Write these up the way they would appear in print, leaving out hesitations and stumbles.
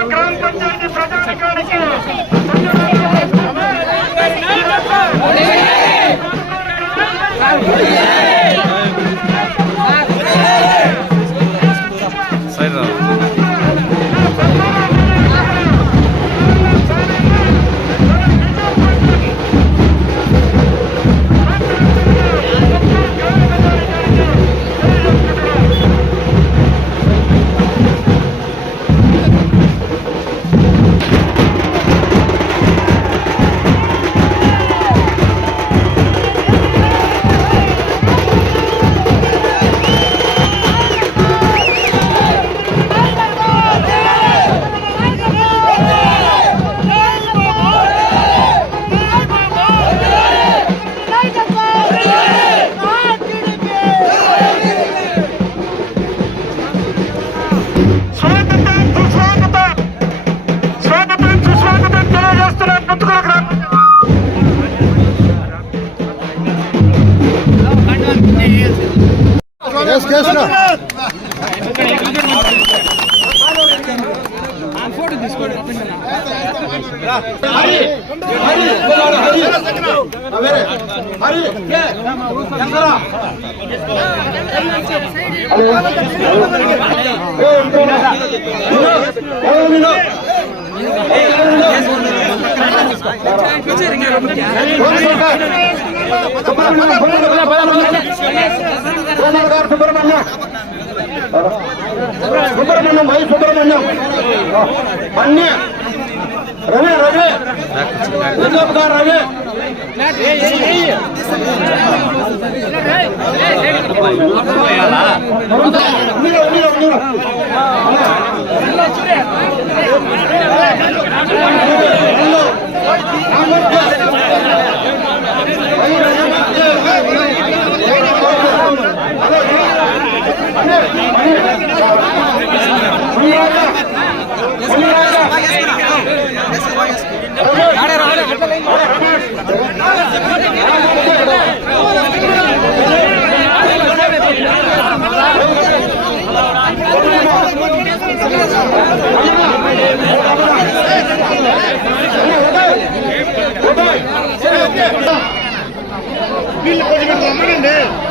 గ్రామ పంచాయతీ ప్రజానికానికి సుబ్రహ్మణ్యం వై సుబ్రహ్మణ్యం మన్య రవి రవి రవి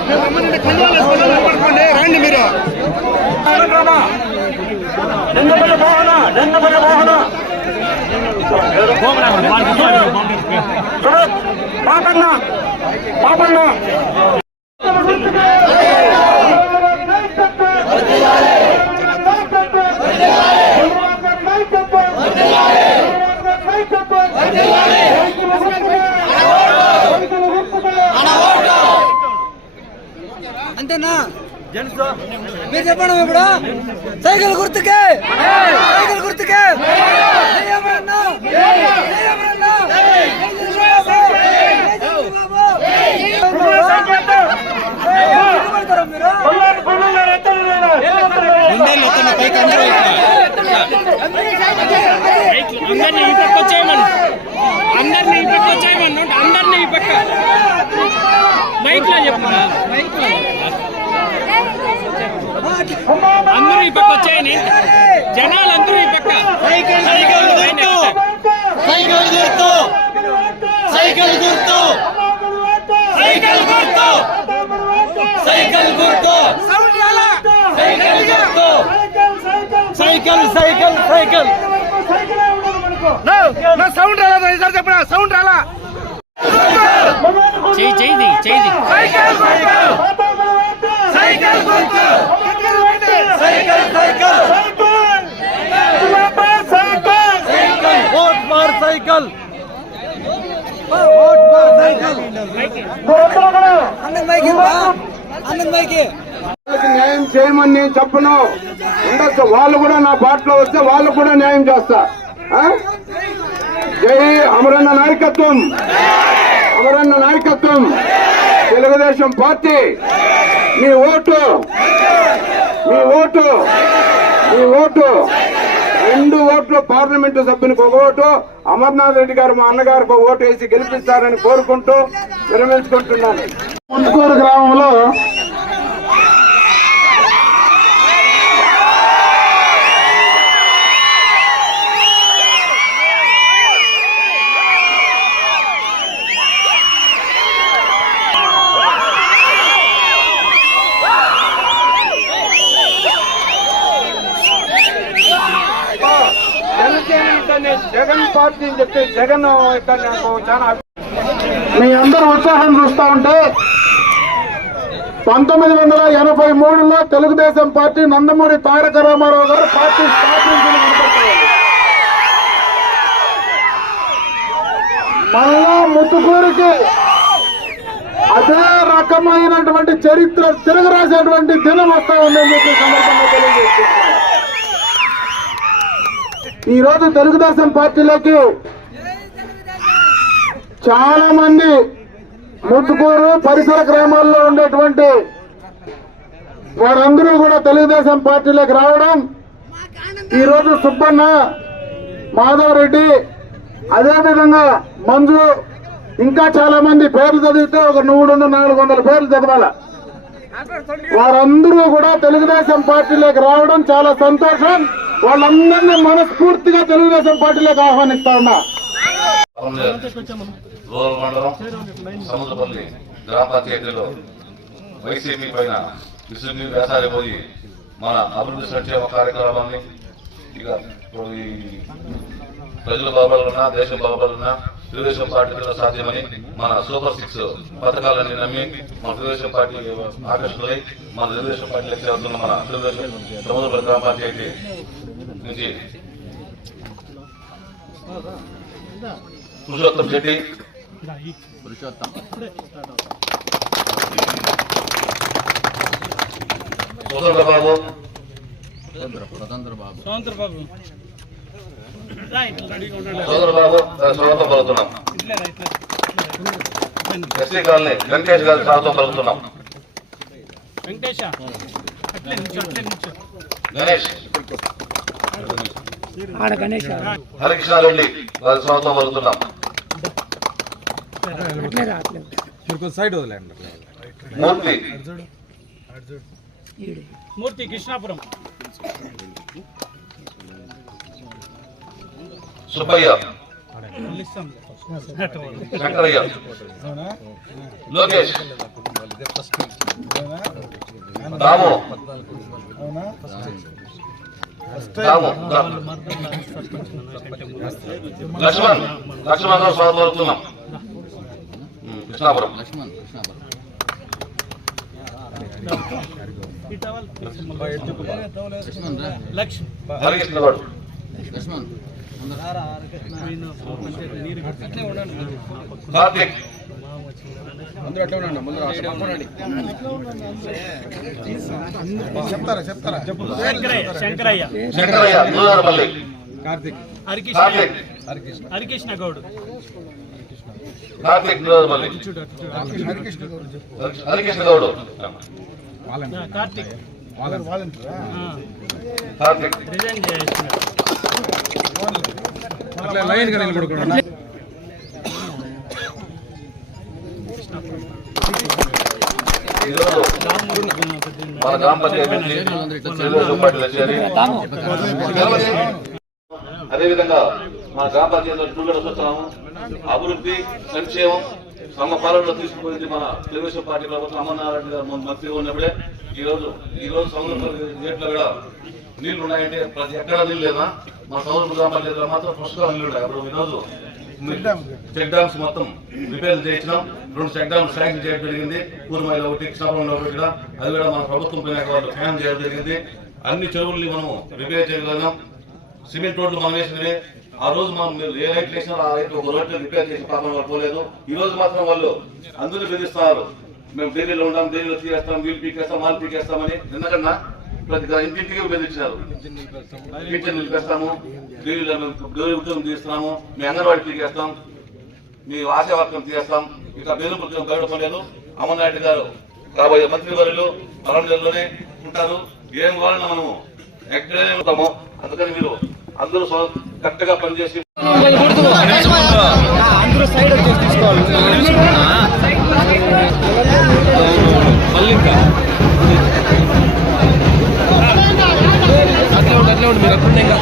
రమ్మనండి పడుకోండి రండి మీరు పాపన్న పాపన్న అంతేనా మీరు చెప్పండి ఇప్పుడు సైకిల్ గుర్తుకే సైకిల్ గుర్తుకే అందరినీ ఈ పక్క వచ్చేయమని అందరినీ ఈ పక్క వచ్చేయమని అందరినీ ఈ పక్క మైక్ లో చెప్తున్నా అందరూ ఈ పక్క వచ్చేయని జనాలు అందరూ ఈ పక్క సైకిల్ గుర్తు సైకిల్ గుర్తు cycle cycle cycle cycle sound రాలా ఈసారి చెప్పరా సౌండ్ రాలా చేయి cycle vote for cycle vote for cycle Anand भाई के వాళ్ళకి న్యాయం చేయమని నేను చెప్పను. ఉండొచ్చు, వాళ్ళు కూడా నా బాటలో వస్తే వాళ్ళు కూడా న్యాయం చేస్తా. జై అమరన్న నాయకత్వం, అమరన్న నాయకత్వం, తెలుగుదేశం పార్టీ. మీ ఓటు, మీ ఓటు, మీ ఓటు, 2 ఓట్లు పార్లమెంటు సభ్యునికి 1 ఓటు, అమర్నాథ్ రెడ్డి గారు మా అన్నగారికి 1 ఓటు వేసి గెలిపిస్తారని కోరుకుంటూ విరమించుకుంటున్నాను. ముందుకూరు గ్రామంలో జగన్ పార్టీ అని చెప్తే జగన్ ఇక్కడ నాకు చాలా మీ అందరూ ఉత్సాహం చూస్తా ఉంటే 1983లో తెలుగుదేశం పార్టీ నందమూరి తారక రామారావు గారు పార్టీ స్థాపించిన మళ్ళా ముత్తుకూరికి అదే రకమైనటువంటి చరిత్ర తిరగరాసేటువంటి దినం వస్తా ఉందని చెప్పి సందర్భంగా తెలియజేస్తున్నాను. ఈ రోజు తెలుగుదేశం పార్టీలోకి చాలా మంది ముత్తుకూరు పరిసర గ్రామాల్లో ఉండేటువంటి వారందరూ కూడా తెలుగుదేశం పార్టీలోకి రావడం, ఈ రోజు సుబ్బన్న, మాధవరెడ్డి, అదేవిధంగా మంజు, ఇంకా చాలా మంది పేర్లు చదివితే ఒక 300-400 పేర్లు చదవాల. వారందరూ కూడా తెలుగుదేశం పార్టీలోకి రావడం చాలా సంతోషం. వాళ్ళందరినీ మనస్ఫూర్తిగా తెలుగుదేశం పార్టీలోకి ఆహ్వానిస్తా ఉన్నా. రూరల్ మండలం సముద్రపల్లి గ్రామ పంచాయతీలో వైసీపీ పైన విసుగు వేసారిపోయి మన అభివృద్ధి సంక్షేమ కార్యక్రమాన్ని ఇక ఈ ప్రజలు బాగుపడాలన్నా దేశం బాగుపడాలన్నా తెలుగుదేశం పార్టీలో సాధ్యమని మన సూపర్ 6 పథకాలన్నీ నమ్మి మన తెలుగుదేశం పార్టీ ఆకర్షణలై మన తెలుగుదేశం పార్టీలకు చేరుతున్న మన తెలుగుదేశం సముద్రపల్లి గ్రామ పంచాయతీ నుంచి పురుషోత్తం శెట్టి, స్వతంత్రబాబు, సోదరబాబు స్వాగతం పలుకుతున్నాం. ఎస్సీ కాలనీ వెంకటేష్ గారి స్వాగతం పలుకుతున్నాం. గణేష్ హరికృష్ణారెడ్డి వారి స్వాగతం పలుకుతున్నాం. మూర్తి కృష్ణాపురం, సుబ్బయ్య, శంకరయ్య, లోకేష్, రాము, లక్ష్మణ్ గారు స్వాగతం పలుకుతున్నాం. కృష్ణాపురం, హరికృష్ణ గౌడ్, కార్తీక్, శంకరయ్య, నూరారపల్లి, హరికృష్ణ గౌడ్, కార్తీక్ నూరారపల్లి, హరికృష్ణ గౌడ్, కార్తీక్ రిజైన్ చేస్తున్నారు. ఈరోజు మన గ్రామ పంచాయతీ తెలుగుదేశం పార్టీలో చేరి అదేవిధంగా మన గ్రామ పంచాయతీలో చూడడం వస్తున్నాము. అభివృద్ధి, సంక్షేమం, పాలనలో తీసుకుపోయింది మన తెలుగుదేశం పార్టీ ప్రభుత్వం. అమర్నాథ్ గారు మంత్రిగా ఉన్నప్పుడే ఈ రోజు సముద్రపల్లి గేట్లో కూడా నీళ్లు ఉన్నాయంటే ప్రతి ఎక్కడ నీళ్ళు లేదా, మన సముద్రపల్లి మాత్రం పుష్కల నీళ్ళు ఉన్నాయి. అప్పుడు ఈరోజు చెక్ డ్యామ్స్ మొత్తం రిపేర్ చేయించినాం. 2 చెక్ డ్యామ్స్ శాంక్షన్ చేయడం జరిగింది. కూరమాయిలో ఒకటి, కృష్ణాపురంలో ఒకటి కూడా, అది కూడా మన ప్రభుత్వం పోయినాక వాళ్ళు ఫ్యాన్ చేయడం జరిగింది. అన్ని చెరువుల్ని మనం రిపేర్ చేయగలిగాం. సిమెంట్ రోడ్లు మనం వేసినవి. ఆ రోజు మనం ఏ లైట్ వేసినా ఆ లైట్ ఒక రోడ్లు రిపేర్ చేసి పాపం వాళ్ళు పోలేదు. ఈ రోజు మాత్రం వాళ్ళు అందరూ బెదిరిస్తున్నారు, మేము ఢిల్లీలో ఉంటాం, ఢిల్లీలో తీరేస్తాం, వీళ్ళు పీకేస్తాం, వాళ్ళు పీకేస్తామని. ఎందుకన్నా ప్రతి ఇంటింటికి బెదిరించినారు. కిచెన్ నిలిపేస్తాము, ఢిల్లీలో మేము డోరీ ఉద్యోగం తీస్తున్నాము, మీ అంగన్వాడీ పీకేస్తాం, మీ ఆశా వర్గం తీస్తాం. ఇక బెదిరింపు గడపలేదు. అమర్నాథ్ గారు రాబోయే మంత్రి వర్యులు అరణ్యంలోనే ఉంటారు. ఏం కావాలన్నా మనము ఎక్కడనే ఉంటాము. అందుకని మీరు అందరూ కరెక్ట్ గా పనిచేసి అందరూ సైడ్ వచ్చేసి తీసుకోవాలి. అట్లే ఉండి మీరు ఎప్పుడు ఇంకా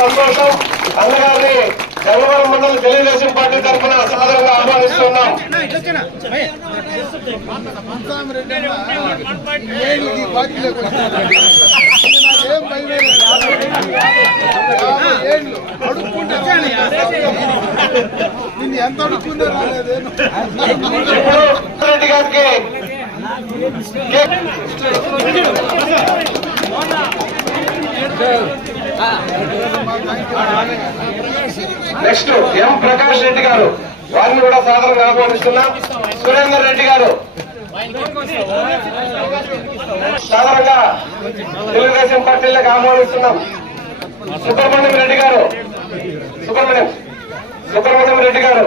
సంతోషం. అన్నగారిని గంగవరం మండలం తెలుగుదేశం పార్టీ తరఫున సాదరంగా ఆహ్వానిస్తున్నాం. ఎంత అడుక్కుందో రాలేదు రెడ్డి గారికి నెక్స్ట్ ఎం ప్రకాష్ రెడ్డి గారు, వారిని కూడా సాధారణంగా ఆహ్వానిస్తున్నాం. సురేందర్ రెడ్డి గారు సాధారణంగా తెలుగుదేశం పార్టీలకు ఆహ్వానిస్తున్నాం. సుబ్రహ్మణ్యం రెడ్డి గారు, సుబ్రహ్మణ్యం రెడ్డి గారు,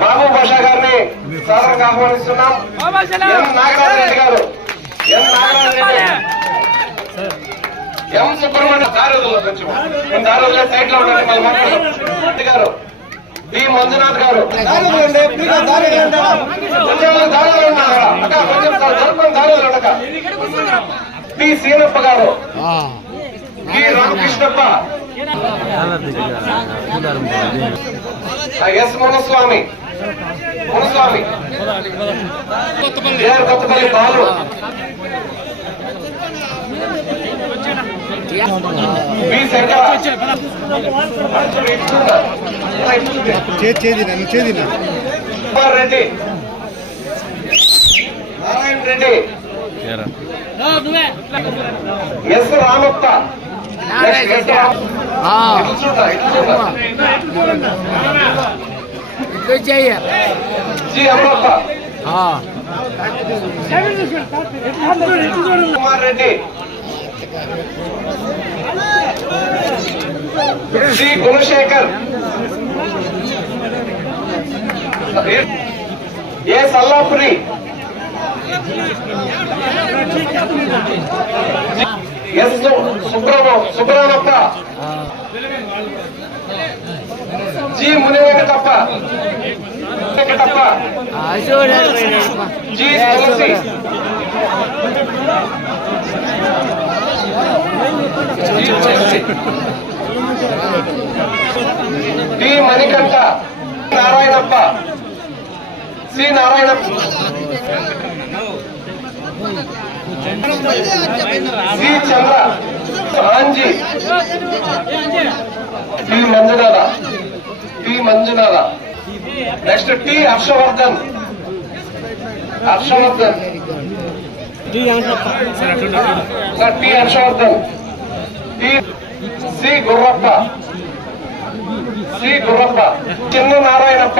మహబూబ్ బాషా గారిని సాధారణంగా ఆహ్వానిస్తున్నాం. ఎం నాగరాజు రెడ్డి గారు, ఎం సుబ్రహ్మణ్యం దారుల్లో సైడ్ లో ఉండండి. మళ్ళీ మాట్లాడారు గారు, డి మంజునాథ్ గారు, దారులు ఉన్నారా అక్క, కొంచెం జరుపుకొని దారులు ఉండక. డి సీనప్ప గారు, D Ramakrishnappa, S Munaswamy, Kothapalli Balu, B Shankara, Kumar Reddy, Narayana Reddy, S Ramappa, G Ammappa, Kumar Reddy, Shri Gunasekhar, A Sallapuri, S Subrahmappa, G Muni Venkatappa, G Tulasi, T Manikanta, Narayanappa, C Narayanappa, C Chandra, Anji, T Manjunatha, next T Harshavardhan, T Harshavardhan, C Gurrappa, Chinna Narayanappa,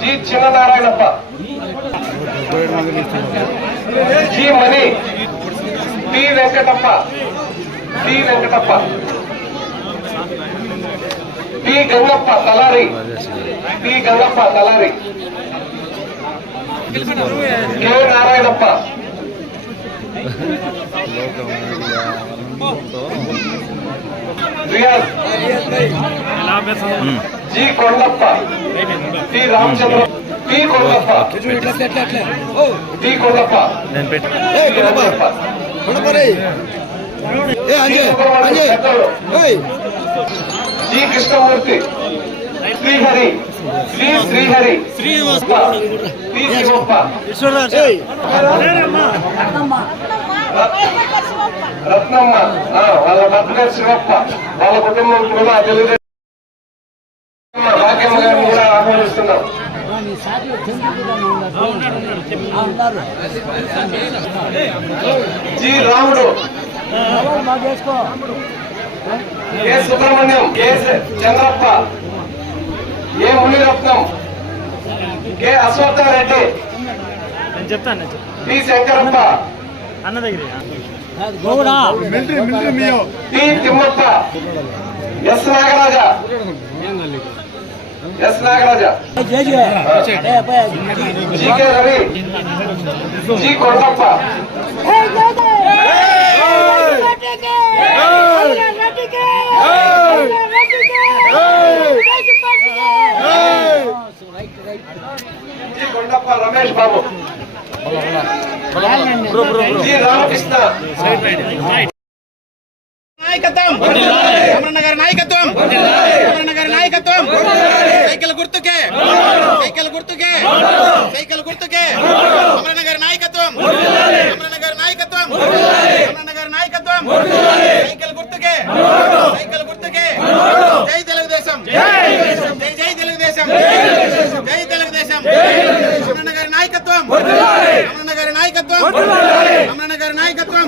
G Chinna Narayanappa, G Mani, T Venkatappa, T Gangappa Talari, K Narayanappa, Riyaz, G Kondappa, T Ramachandra, T Kondappa, G Krishnamurthy, Srihari, T Shivappa, Ratnamma, వాళ్ళ భర్త గారు శివప్ప, వాళ్ళ కుటుంబం కూడా తెలుగుదేశం భాగ్యమ్మ గారిని కూడా ఆహ్వానిస్తున్నాం. G Ramudu, A Subrahmanyam, A Chandrappa, A Munirathnam, K Ashwathareddy, T Shankarappa, T Thimmappa, S Nagaraja, GK Ravi, G Kondappa, G Kondappa Ramesh Babu, G Ramakrishna, నాయకత్వం, అమరన్న గారి నాయకత్వం, సైకిల్ గుర్తుకే, అమరన్న గారి నాయకత్వం, సైకిల్ గుర్తుకే, జై తెలుగుదేశం, జై తెలుగుదేశం, అమరన్న గారి నాయకత్వం, అమరన్న గారి నాయకత్వం.